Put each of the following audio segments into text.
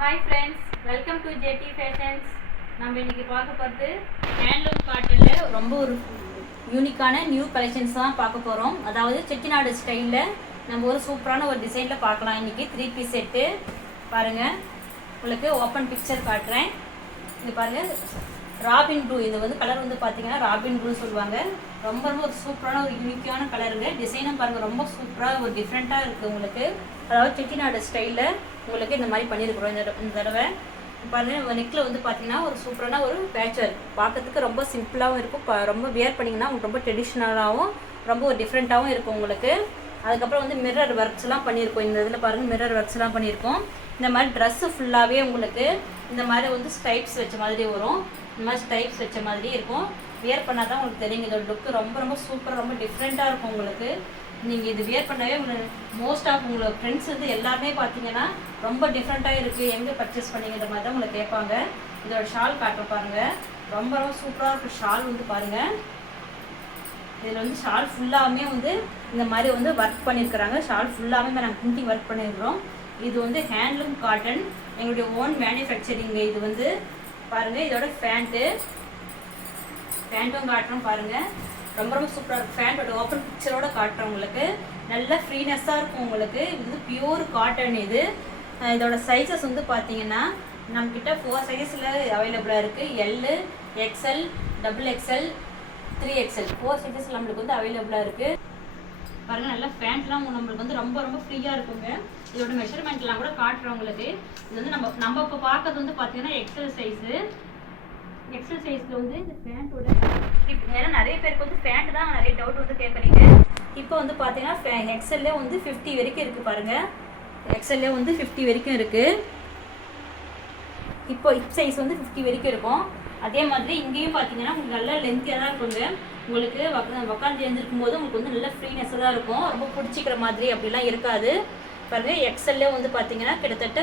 Hi friends, welcome to JD Fashions. நம்ம இன்னைக்கு பார்க்க போகிறது ஹேண்ட்லூம் காட்டனில் ரொம்ப ஒரு யூனிக்கான நியூ கலெக்ஷன்ஸ் தான் பார்க்க போகிறோம். அதாவது செட்டிநாடு ஸ்டைலில் நம்ம ஒரு சூப்பரான ஒரு டிசைனில் பார்க்கலாம். இன்றைக்கி 3 பீஸ் செட்டு பாருங்கள். உங்களுக்கு ஓப்பன் பிக்சர் காட்டுறேன். இது பாருங்கள், ராபின் ப்ளூ. இது வந்து கலர் வந்து பார்த்தீங்கன்னா ராபின் ப்ளூ சொல்லுவாங்க. ரொம்ப ரொம்ப ஒரு சூப்பரான ஒரு யூனிக்கான கலருங்க. டிசைனும் பாருங்கள், ரொம்ப சூப்பராக ஒரு டிஃப்ரெண்ட்டாக இருக்குது உங்களுக்கு. அதாவது செட்டிநாடு ஸ்டைலில் உங்களுக்கு இந்த மாதிரி பண்ணியிருக்கிறோம். இந்த தடவை பாருங்கள், நெக்கில் வந்து பார்த்தீங்கன்னா ஒரு சூப்பரான ஒரு பேட்ச் ஒர்க். பார்க்கறதுக்கு ரொம்ப சிம்பிளாகவும் இருக்கும். ரொம்ப வியர் பண்ணிங்கன்னா உங்களுக்கு ரொம்ப ட்ரெடிஷ்னலாகவும் ரொம்ப ஒரு டிஃப்ரெண்ட்டாகவும் இருக்கும் உங்களுக்கு. அதுக்கப்புறம் வந்து மிரர் ஒர்க்ஸ்லாம் பண்ணியிருக்கோம். இந்த இதில் பாருங்கள், மிரர் ஒர்க்ஸ்லாம் பண்ணியிருக்கோம். இந்த மாதிரி ட்ரெஸ்ஸு ஃபுல்லாகவே உங்களுக்கு இந்த மாதிரி வந்து ஸ்டைப்ஸ் வச்ச மாதிரி வரும். இந்த மாதிரி ஸ்டைப்ஸ் வச்ச மாதிரி இருக்கும். வியர் பண்ணால் தான் உங்களுக்கு தெரியுங்க. இதோட லுக்கு ரொம்ப ரொம்ப சூப்பராக ரொம்ப டிஃப்ரெண்ட்டாக இருக்கும் உங்களுக்கு. நீங்கள் இது வியர் பண்ணவே உங்களுக்கு மோஸ்ட் ஆஃப் உங்களோட ஃப்ரெண்ட்ஸ் வந்து எல்லாருமே பார்த்தீங்கன்னா ரொம்ப டிஃப்ரெண்ட்டாக இருக்குது, எங்கே பர்ச்சேஸ் பண்ணிங்கிற மாதிரி தான் உங்களை கேட்பாங்க. இதோட ஷால் காட்டுற பாருங்கள், ரொம்ப ரொம்ப சூப்பராக இருக்கும். ஷால் வந்து பாருங்கள், இதில் வந்து ஷால் ஃபுல்லாகவே வந்து இந்த மாதிரி வந்து ஒர்க் பண்ணியிருக்கிறாங்க. ஷால் ஃபுல்லாகவே நாங்கள் பிரிண்டிங் ஒர்க் பண்ணியிருக்கிறோம். இது வந்து ஹேண்ட்லூம் காட்டன், எங்களுடைய ஓன் மேனுஃபேக்சரிங்க. இது வந்து பாருங்கள், இதோட பேண்ட்டும் காட்டுறோம் பாருங்கள். ரொம்ப ரொம்ப சூப்பராக இருக்கும். ஃபேண்டோட ஓப்பன் பிக்சரோட காட்டுறோம் உங்களுக்கு. நல்ல ஃப்ரீனஸ்ஸாக இருக்கும் உங்களுக்கு. இது வந்து பியூர் காட்டன். இதோட சைஸஸ் வந்து பார்த்தீங்கன்னா நம்மக்கிட்ட 4 சைஸில் அவைலபிளாக இருக்குது. எல்லு, எக்ஸ்எல், XXL, 3XL 4 சைஸஸ் நம்மளுக்கு வந்து அவைலபிளாக இருக்குது. பாருங்கள், நல்லா ஃபேண்ட்லாம் நம்மளுக்கு வந்து ரொம்ப ரொம்ப ஃப்ரீயாக இருக்குங்க. இதோட மெஷர்மெண்ட்லாம் கூட காட்டுறோம் உங்களுக்கு. இது வந்து நம்ம இப்போ பார்க்கறது வந்து பார்த்தீங்கன்னா எக்ஸ்எல் சைஸில் வந்து இந்த பேண்ட்டோட ஏன்னா நிறைய பேருக்கு வந்து பேண்ட் தான் நிறைய டவுட் வந்து கேட்குறீங்க. இப்போ வந்து பார்த்தீங்கன்னா எக்ஸ்எல்லே வந்து 50 வரைக்கும் இருக்குது பாருங்கள். எக்ஸ்எல்லே வந்து 50 வரைக்கும் இருக்குது. இப்போ ஹிப் சைஸ் வந்து 50 வரைக்கும் இருக்கும். அதே மாதிரி இங்கேயும் பார்த்தீங்கன்னா உங்களுக்கு நல்லா லென்த்தியாக தான் இருக்குங்க. உங்களுக்கு உட்காந்து எழுந்திருக்கும் போது உங்களுக்கு வந்து நல்ல ஃப்ரீனஸ்ஸாக தான் இருக்கும். ரொம்ப பிடிச்சிக்கிற மாதிரி அப்படிலாம் இருக்காது பாருங்கள். எக்ஸ்எல்லே வந்து பார்த்தீங்கன்னா கிட்டத்தட்ட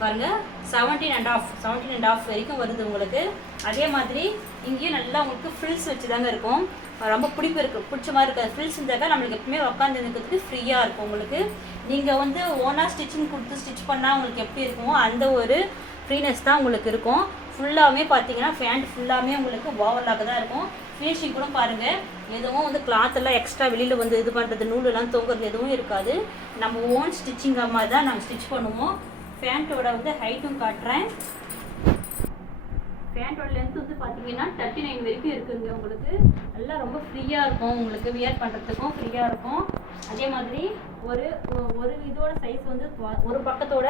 பாருங்கள் 17.5 வரைக்கும் வருது உங்களுக்கு. அதே மாதிரி இங்கேயும் நல்லா உங்களுக்கு ஃப்ரில்ஸ் வச்சு தாங்க இருக்கும். ரொம்ப பிடிச்ச மாதிரி இருக்காது. ஃப்ரில்ஸ் இருந்தாக்கா நம்மளுக்கு எப்பவுமே உட்காந்து இருக்கிறதுக்கு ஃப்ரீயாக இருக்கும் உங்களுக்கு. நீங்கள் வந்து ஓனாக ஸ்டிச்சிங் கொடுத்து ஸ்டிச் பண்ணால் உங்களுக்கு எப்படி இருக்குமோ அந்த ஒரு ஃப்ரீனஸ் தான் உங்களுக்கு இருக்கும். ஃபுல்லாகவே பார்த்தீங்கன்னா ஃபேண்ட் ஃபுல்லாகவே உங்களுக்கு ஓவர்லாக் தான் இருக்கும். ஃபினிஷிங் கூட பாருங்கள், எதுவும் வந்து கிளாத்தெல்லாம் எக்ஸ்ட்ரா வெளியில் வந்து இது பண்ணுறது, நூலெல்லாம் தொங்குறது எதுவும் இருக்காது. நம்ம ஓன் ஸ்டிச்சிங் மாதிரி தான் நாங்கள் ஸ்டிச் பண்ணுவோம். பேண்ட்டோட வந்து ஹைட்டும் காட்டுறேன். பேண்ட்டோட லென்த் வந்து பார்த்தீங்கன்னா 39 வரைக்கும் இருக்குங்க உங்களுக்கு. நல்லா ரொம்ப ஃப்ரீயாக இருக்கும் உங்களுக்கு. வியர் பண்ணுறதுக்கும் ஃப்ரீயாக இருக்கும். அதே மாதிரி ஒரு இதோட சைஸ் வந்து ஒரு பக்கத்தோட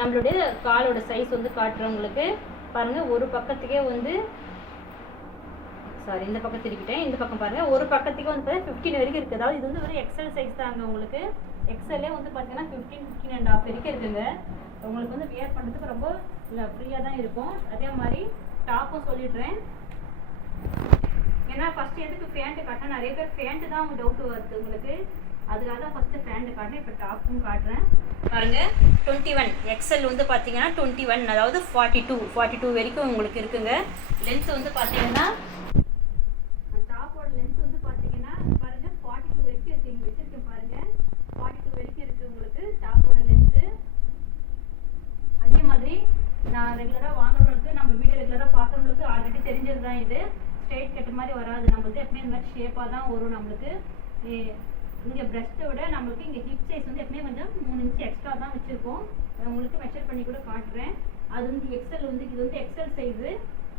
நம்மளுடைய காலோட சைஸ் வந்து காட்டுறேன் உங்களுக்கு. பாருங்கள், ஒரு பக்கத்துக்கே வந்து இந்த பக்கம் திருப்பிட்டேன். இந்த பக்கம் பாருங்கள், ஒரு பக்கத்துக்கு வந்து 15 வரைக்கும் இருக்குது. அதாவது இது வந்து ஒரு எக்ஸ்எல் சைஸ் தாங்க உங்களுக்கு. எக்ஸ்எல்லே வந்து பார்த்தீங்கன்னா 15.5 வரைக்கும் இருக்குங்க. உங்களுக்கு வந்து வியர் பண்ணுறதுக்கு ரொம்ப ஃப்ரீயாக தான் இருக்கும். அதே மாதிரி டாப்பும் சொல்லிடுறேன். ஏன்னா ஃபஸ்ட்டு எதுக்கு பேண்ட்டு காட்டினா நிறைய பேர் பேண்ட்டு தான் அவங்க டவுட்டு வருது உங்களுக்கு. அதுக்காக தான் ஃபஸ்ட்டு பேண்ட்டு காட்டினேன். இப்போ டாப்பும் காட்டுறேன் பாருங்கள். 21 எக்ஸ்எல் வந்து பார்த்தீங்கன்னா 21, அதாவது 42 வரைக்கும் உங்களுக்கு இருக்குங்க. லென்த் வந்து பார்த்தீங்கன்னா டாப்போட லென்த் வந்து பார்த்தீங்கன்னா பாருங்கள் 42 வரைக்கும் இருக்குது. இங்கே வச்சுருக்கேன் பாருங்கள், 42 வரைக்கும் இருக்குது உங்களுக்கு டாப்போட லென்த்து. அதே மாதிரி நான் ரெகுலராக வாங்குறவங்களுக்கு, நம்ம வீடியோ ரெகுலராக பார்க்குறவங்களுக்கு ஆல்ரெடி தெரிஞ்சது தான். இது ஸ்ட்ரெயிட் கட்டு மாதிரி வராது நம்மளுக்கு. எப்பவுமே இந்த மாதிரி ஷேப்பாக தான் வரும் நம்மளுக்கு. இங்கே பிரஸ்ட்டை விட நம்மளுக்கு இங்கே ஹிப் சைஸ் வந்து எப்பவுமே கொஞ்சம் 3 இன்ச்சு எக்ஸ்ட்ரா தான் வச்சுருக்கோம். உங்களுக்கு மெஷர் பண்ணி கூட காட்டுறேன். அது வந்து எக்ஸ்எல் வந்து இது வந்து எக்ஸ்எல் சைஸு.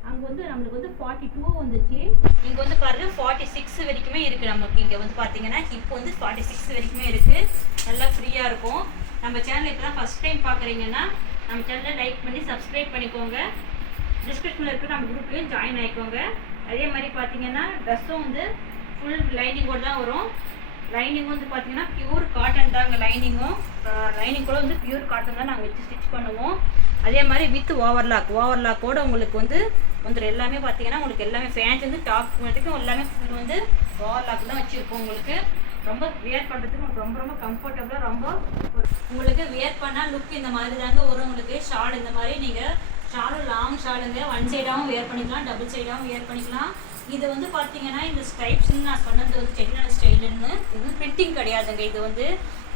அங்கே வந்து நம்மளுக்கு வந்து 42 வந்துச்சு. இங்கே வந்து பாருங்கள் 46 வரைக்குமே இருக்குது நமக்கு. இங்கே வந்து பார்த்தீங்கன்னா ஹிப் வந்து 46 வரைக்குமே இருக்குது. நல்லா ஃப்ரீயாக இருக்கும். நம்ம சேனல் இப்போ தான் ஃபஸ்ட் டைம் பார்க்குறீங்கன்னா நம்ம சேனலை லைக் பண்ணி சப்ஸ்கிரைப் பண்ணிக்கோங்க. டிஸ்கிரிப்ஷனில் இருக்கிற நம்ம குரூப்லேயும் ஜாயின் ஆகிக்கோங்க. அதே மாதிரி பார்த்தீங்கன்னா ட்ரெஸ்ஸும் வந்து ஃபுல் லைனிங்கோடு தான் வரும். லைனிங் வந்து பார்த்தீங்கன்னா பியூர் காட்டன் தாங்க. லைனிங் கூட வந்து பியூர் காட்டன் தான் நாங்கள் வச்சு ஸ்டிச் பண்ணுவோம். அதே மாதிரி வித் ஓவர்லாக்கோடு உங்களுக்கு வந்து எல்லாமே பார்த்தீங்கன்னா உங்களுக்கு எல்லாமே ஃபேண்ட் வந்து டாப் வரைக்கும் எல்லாமே ஃபுல் வந்து ஓவர்லாக் தான் வச்சுருக்கோம் உங்களுக்கு. ரொம்ப வியர் பண்ணுறதுக்கு உங்களுக்கு ரொம்ப ரொம்ப கம்ஃபர்டபுளாக ரொம்ப உங்களுக்கு வியர் பண்ணால் லுக் இந்த மாதிரி தாங்க வரும் உங்களுக்கு. ஷால் இந்த மாதிரி நீங்கள் ஷாலும் லாங் ஷாலுங்க. 1 சைடாகவும் வியர் பண்ணிக்கலாம், டபுள் சைடாகவும் வியர் பண்ணிக்கலாம். இது வந்து பார்த்தீங்கன்னா இந்த ஸ்டைப்ஸ்ன்னு நான் சொன்னது வந்து செட்டிநாடு ஸ்டைலுன்னு. இது பிரிண்டிங் கிடையாதுங்க. இது வந்து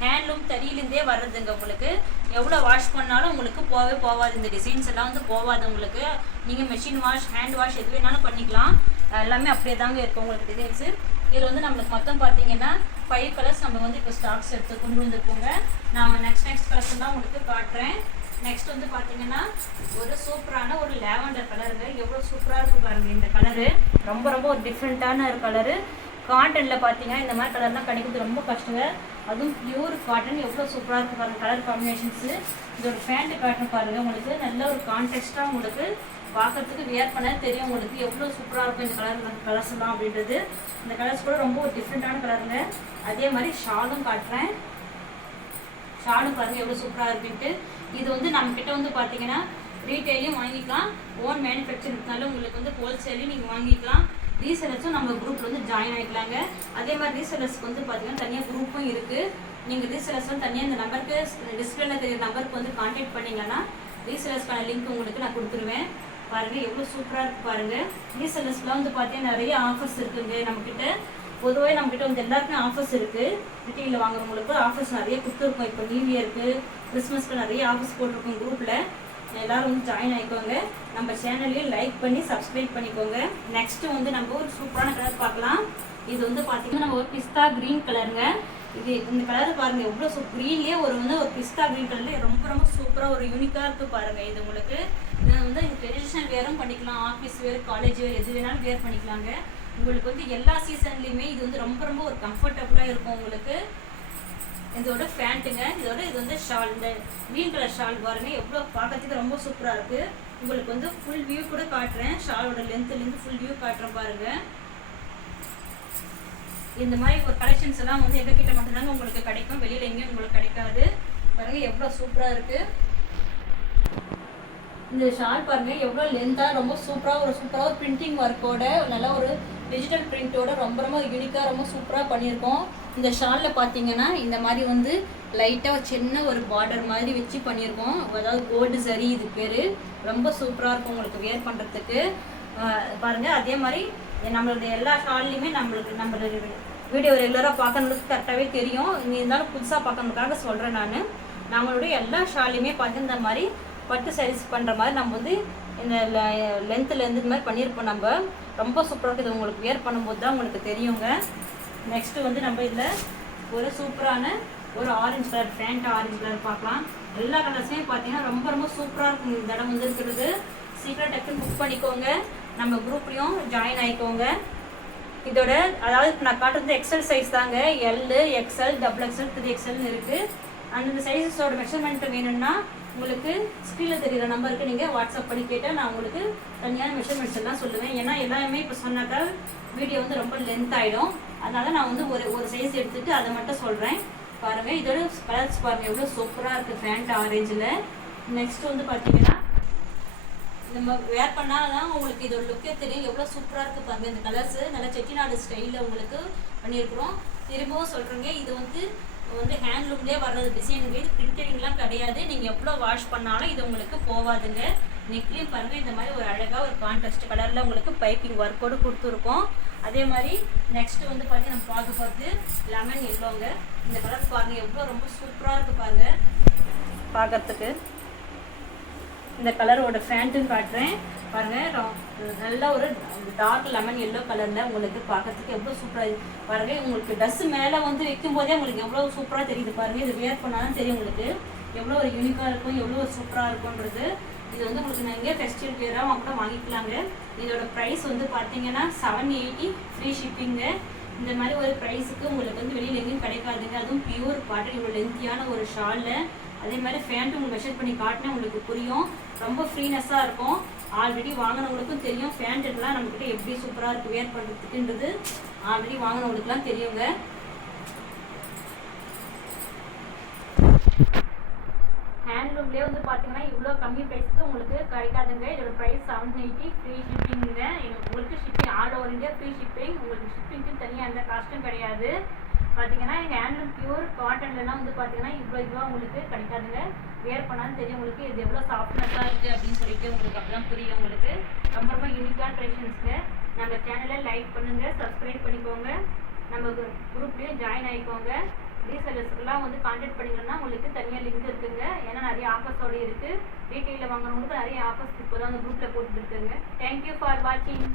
ஹேண்ட்லூம் தறியிலேருந்தே வர்றதுங்க. உங்களுக்கு எவ்வளோ வாஷ் பண்ணாலும் உங்களுக்கு போகாது. இந்த டிசைன்ஸ் எல்லாம் வந்து போகாது உங்களுக்கு. நீங்கள் மெஷின் வாஷ், ஹேண்ட் வாஷ் எது வேணாலும் பண்ணிக்கலாம். எல்லாமே அப்படியே தாங்க இருக்கும் உங்களுக்கு டிசைன்ஸு. இதில் வந்து நம்மளுக்கு மொத்தம் பார்த்தீங்கன்னா 5 கலர்ஸ் நம்ம வந்து இப்போ ஸ்டாக்ஸ் எடுத்து கொண்டு வந்துருக்கோங்க. நான் நெக்ஸ்ட் கலர்ஸ் தான் உங்களுக்கு காட்டுறேன். நெக்ஸ்ட் வந்து பார்த்தீங்கன்னா ஒரு சூப்பரான ஒரு லேவண்டர் கலருங்க. எவ்வளோ சூப்பராக இருக்கும் பாருங்கள். இந்த கலரு ரொம்ப ஒரு டிஃப்ரெண்ட்டான ஒரு கலரு. காட்டனில் பார்த்தீங்கன்னா இந்த மாதிரி கலர்லாம் கிடைக்கிறது ரொம்ப கஷ்டங்க. அதுவும் பியூர் காட்டன் எவ்வளோ சூப்பராக இருக்குது பாருங்கள் கலர் காம்பினேஷன்ஸு. இதோட பேண்ட்டு காட்டன் பாருங்கள். உங்களுக்கு நல்ல ஒரு கான்டெக்ஸ்ட்டாக உங்களுக்கு பார்க்குறதுக்கு வியர் பண்ண தெரியும். உங்களுக்கு எவ்வளோ சூப்பராக இருக்கும் இந்த கலர்ஸ் எல்லாம் அப்படின்றது. இந்த கலர்ஸ் கூட ரொம்ப ஒரு டிஃப்ரெண்ட்டான கலருங்க. அதே மாதிரி ஷாலும் காட்டுறேன். ஷாலும் பாருங்கள் எவ்வளோ சூப்பராக இருக்குன்ட்டு. இது வந்து நம்மக்கிட்ட வந்து பார்த்தீங்கன்னா ரீட்டைலையும் வாங்கிக்கலாம், ஓன் மேனுஃபேக்சரிங்னாலும் உங்களுக்கு வந்து ஹோல்சேலையும் நீங்கள் வாங்கிக்கலாம். ரீசெலர்ஸும் நம்ம குரூப்பில் வந்து ஜாயின் ஆகிக்கலாங்க. அதே மாதிரி ரீசெலர்ஸ்க்கு வந்து பார்த்தீங்கன்னா தனியாக குரூப்பும் இருக்குது. நீங்கள் ரீசெலர்ஸ் வந்து தனியாக இந்த நம்பருக்கு டிஸ்பிளேல தெரியுற நம்பருக்கு வந்து கான்டாக்ட் பண்ணிங்கன்னா ரீசெலர்ஸ்க்கான லிங்க் உங்களுக்கு நான் கொடுத்துருவேன். பாருங்கள் எவ்வளோ சூப்பராக இருக்குது பாருங்கள். ரீசெலர்ஸ்லாம் வந்து பார்த்தீங்கன்னா நிறைய ஆஃபர்ஸ் இருக்குங்க நம்மக்கிட்ட. பொதுவாக நம்மக்கிட்ட வந்து எல்லாருக்குமே ஆஃபர்ஸ் இருக்குது. ரிட்டெயிலில் வாங்குறவங்களுக்கு ஆஃபர்ஸ் நிறைய கொடுத்துருக்கோம். இப்போ நியூ இயருக்கு, கிறிஸ்மஸ்க்கு நிறைய ஆஃபர்ஸ் போட்டிருக்கோம் குரூப்பில். எல்லோரும் வந்து ஜாயின் ஆகிக்கோங்க. நம்ம சேனல்லையும் லைக் பண்ணி சப்ஸ்கிரைப் பண்ணிக்கோங்க. நெக்ஸ்ட்டு வந்து நம்ம ஒரு சூப்பரான கலர் பார்க்கலாம். இது வந்து பார்த்தீங்கன்னா நம்ம ஒரு பிஸ்தா க்ரீன் கலருங்க. இந்த கலர் பாருங்கள் எவ்வளோ க்ரீன்லேயே ஒரு பிஸ்தா க்ரீன் கலர்லேயே ரொம்ப சூப்பராக ஒரு யூனிக்காக இருக்குது பாருங்கள். இது உங்களுக்கு வந்து ட்ரெடிஷ்னல் வேரும் பண்ணிக்கலாம், ஆஃபீஸ் வேர், காலேஜ் வேர் எது வேணாலும் வேர் பண்ணிக்கலாங்க. உங்களுக்கு வந்து எல்லா சீசன்லேயுமே இது வந்து ரொம்ப ஒரு கம்ஃபர்டபுளாக இருக்கும் உங்களுக்கு. இதோட பேண்ட்டுங்க. இது வந்து ஷால், இந்த க்ரீன் கலர் ஷால் பாருங்க எவ்வளோ பார்க்கறதுக்கு ரொம்ப சூப்பராக இருக்குது. உங்களுக்கு வந்து ஃபுல் வியூ கூட காட்டுறேன். ஷாலோட லென்த்துலேருந்து ஃபுல் வியூ காட்டுறேன் பாருங்கள். இந்த மாதிரி ஒரு கலெக்ஷன்ஸ் எல்லாம் வந்து எங்ககிட்ட மட்டும்தாங்க உங்களுக்கு கிடைக்கும், வெளியில் எங்கேயும் உங்களுக்கு கிடைக்காது. பாருங்கள் எவ்வளோ சூப்பராக இருக்குது. இந்த ஷால் பாருங்கள் எவ்வளோ லென்த்தாக ரொம்ப சூப்பராக ஒரு பிரிண்டிங் ஒர்க்கோட நல்லா ஒரு டிஜிட்டல் பிரிண்டோட ரொம்ப யூனிக்காக ரொம்ப சூப்பராக பண்ணியிருக்கோம். இந்த ஷாலில் பார்த்தீங்கன்னா இந்த மாதிரி வந்து லைட்டாக சின்ன ஒரு பார்டர் மாதிரி வச்சு பண்ணியிருக்கோம். அதாவது கோல்டு சரி இது பேர். ரொம்ப சூப்பராக இருக்கும் உங்களுக்கு வேர் பண்ணுறதுக்கு பாருங்கள். அதே மாதிரி நம்மளுடைய எல்லா ஷால்லையுமே நம்மளுடைய வீடியோ ரெகுலராக பார்க்கறதுக்கு கரெக்டாகவே தெரியும். இங்கே இருந்தாலும் புதுசாக பார்க்கறதுக்காக சொல்கிறேன். நம்மளுடைய எல்லா ஷால்லையுமே பார்த்து இந்த மாதிரி பட்டு சைஸ் பண்ணுற மாதிரி நம்ம வந்து இந்த லென்த்துலேருந்து இந்த மாதிரி பண்ணியிருப்போம். நம்ம ரொம்ப சூப்பராக இருக்குது. உங்களுக்கு வேர் பண்ணும்போது தான் உங்களுக்கு தெரியுங்க. நெக்ஸ்ட்டு வந்து நம்ம இதில் ஒரு சூப்பரான ஒரு orange colour pant, orange colour பார்க்கலாம். எல்லா கலர்ஸுமே பார்த்தீங்கன்னா ரொம்ப சூப்பராக இருக்கும். இந்த இடம் வந்து இருக்கிறது. சீக்கிரம் டக்குன்னு புக் பண்ணிக்கோங்க. நம்ம குரூப்லேயும் ஜாயின் ஆகிக்கோங்க. இதோட அதாவது இப்போ நான் காட்டுறது எக்ஸல் சைஸ் தாங்க. எல்லு, எக்ஸ்எல், XXL, 3XLன்னு இருக்குது. அந்த சைஸஸோட மெஷர்மெண்ட் வேணும்னா உங்களுக்கு ஸ்க்ரீனில் தெரிகிற நம்பருக்கு நீங்கள் வாட்ஸ்அப் பண்ணி கேட்டால் நான் உங்களுக்கு தனியான மெஷர்மெண்ட்ஸ் எல்லாம் சொல்லுவேன். ஏன்னா எல்லாமே இப்போ சொன்னாக்கா வீடியோ வந்து ரொம்ப லென்த் ஆகிடும். அதனால நான் வந்து ஒரு சைஸ் எடுத்துகிட்டு அதை மட்டும் சொல்கிறேன். பாருங்கள் இதோட கலர்ஸ் பாருங்கள் எவ்வளோ சூப்பராக இருக்குது பேண்ட் ஆரேஞ்சில். நெக்ஸ்ட்டு வந்து பார்த்தீங்கன்னா நம்ம வேர் பண்ணால் தான் உங்களுக்கு இதோட லுக்கே தெரியும். எவ்வளோ சூப்பராக இருக்குது பாருங்கள். இந்த கலர்ஸு நல்லா செட்டிநாடு ஸ்டைலில் உங்களுக்கு பண்ணியிருக்கிறோம். திரும்பவும் சொல்கிறேங்க, இது வந்து ஹேண்ட்லூம்லேயே வர்றது டிசைனுங்க. இது பிரிண்டரிங்லாம் கிடையாது. நீங்கள் எவ்வளோ வாஷ் பண்ணாலும் இது உங்களுக்கு போகாதுங்க. நெக்லையும் பாருங்கள் இந்த மாதிரி ஒரு அழகாக ஒரு கான்ட்ராஸ்ட் கலரில் உங்களுக்கு பைப்பிங் ஒர்க்கோடு கொடுத்துருக்கோம். அதே மாதிரி நெக்ஸ்ட்டு வந்து பார்த்தீங்கன்னா நம்ம பார்க்க போகிறது லெமன் எல்லோங்க. இந்த கலர் பாருங்கள் எவ்வளோ ரொம்ப சூப்பராக இருக்குது பாருங்கள் பார்க்கறதுக்கு. இந்த கலரோட ஃபேண்ட்டும் காட்டுறேன் பாருங்கள். நல்ல ஒரு டார்க் லெமன் எல்லோ கலரில் உங்களுக்கு பார்க்கறதுக்கு எவ்வளோ சூப்பராக பாருங்கள். உங்களுக்கு ட்ரெஸ்ஸு மேலே வந்து வைக்கும் போதே உங்களுக்கு எவ்வளோ சூப்பராக தெரியுது பாருங்கள். இது வேர் பண்ணாலும் தெரியும் உங்களுக்கு எவ்வளோ ஒரு யூனிக்காக இருக்கும், எவ்வளோ சூப்பராக இருக்கும்ன்றது. இது வந்து உங்களுக்கு நீங்கள் ஃபெஸ்டிவல் வேராக கூட வாங்கிக்கலாங்க. இதோட ப்ரைஸ் வந்து பார்த்தீங்கன்னா 780 ஃப்ரீ ஷிப்பிங்கு. இந்த மாதிரி ஒரு ப்ரைஸுக்கு உங்களுக்கு வந்து வெளியில் எங்கேயும் கிடைக்காதுங்க. அதுவும் பியூர் காட்டன் இவ்வளோ லென்த்தியான ஒரு ஷாலில். அதே மாதிரி ஃபேண்ட் உங்களுக்கு மெஷர் பண்ணி காட்டினா உங்களுக்கு புரியும். ரொம்ப ஃப்ரீனஸ்ஸாக இருக்கும். ஆல்ரெடி வாங்கினவங்களுக்கும் தெரியும் ஃபேண்ட்டுலாம் நம்மக்கிட்ட எப்படி சூப்பராக இருக்குது வேர் பண்ணுறதுக்குன்றது. ஆல்ரெடி வாங்கினவங்களுக்குலாம் தெரியுங்க. ஹேண்ட்லூம்லேயே வந்து பார்த்தீங்கன்னா இவ்வளோ கம்மி ப்ரைஸ்க்கு உங்களுக்கு கிடைக்காதுங்க. இதோட ப்ரைஸ் 780 ஃப்ரீ ஷிப்பிங்க. உங்களுக்கு shipping all over India free shipping. உங்களுக்கு ஷிப்பிங்க்கு தனியாக எந்த காஸ்ட்டும் கிடையாது. பார்த்தீங்கன்னா எங்கள் ஹேண்ட்லூம் பியூர் காட்டன்லாம் வந்து பார்த்தீங்கன்னா இவ்வளோ உங்களுக்கு கிடைக்காதுங்க. வேர் பண்ணாலும் தெரியும் உங்களுக்கு இது எவ்வளோ சாஃப்ட்னஸாக இருக்குது அப்படின்னு சொல்லிட்டு உங்களுக்கு அப்படிலாம் புரியும். உங்களுக்கு ரொம்ப யூனிக்கான ட்ரெடிஷன்ஸுங்க. நம்ம சேனலை லைக் பண்ணுங்கள், சப்ஸ்கிரைப் பண்ணிக்கோங்க. நம்ம குரூப்லேயும் ஜாயின் ஆகிக்கோங்க. ரீசெல்லர்ஸ்க்குலாம் வந்து கான்டாக்ட் பண்ணிக்கணும்னா உங்களுக்கு தனியாக லிங்க் இருக்குங்க. ஏன்னா நிறைய ஆஃபர்ஸோடு இருக்குது. ரீட்டெயிலில் வாங்குறவங்களுக்கு நிறைய ஆஃபர்ஸ் இப்போ தான் அந்த குரூப்பில் போட்டுருக்குங்க. தேங்க்யூ ஃபார் வாட்சிங்.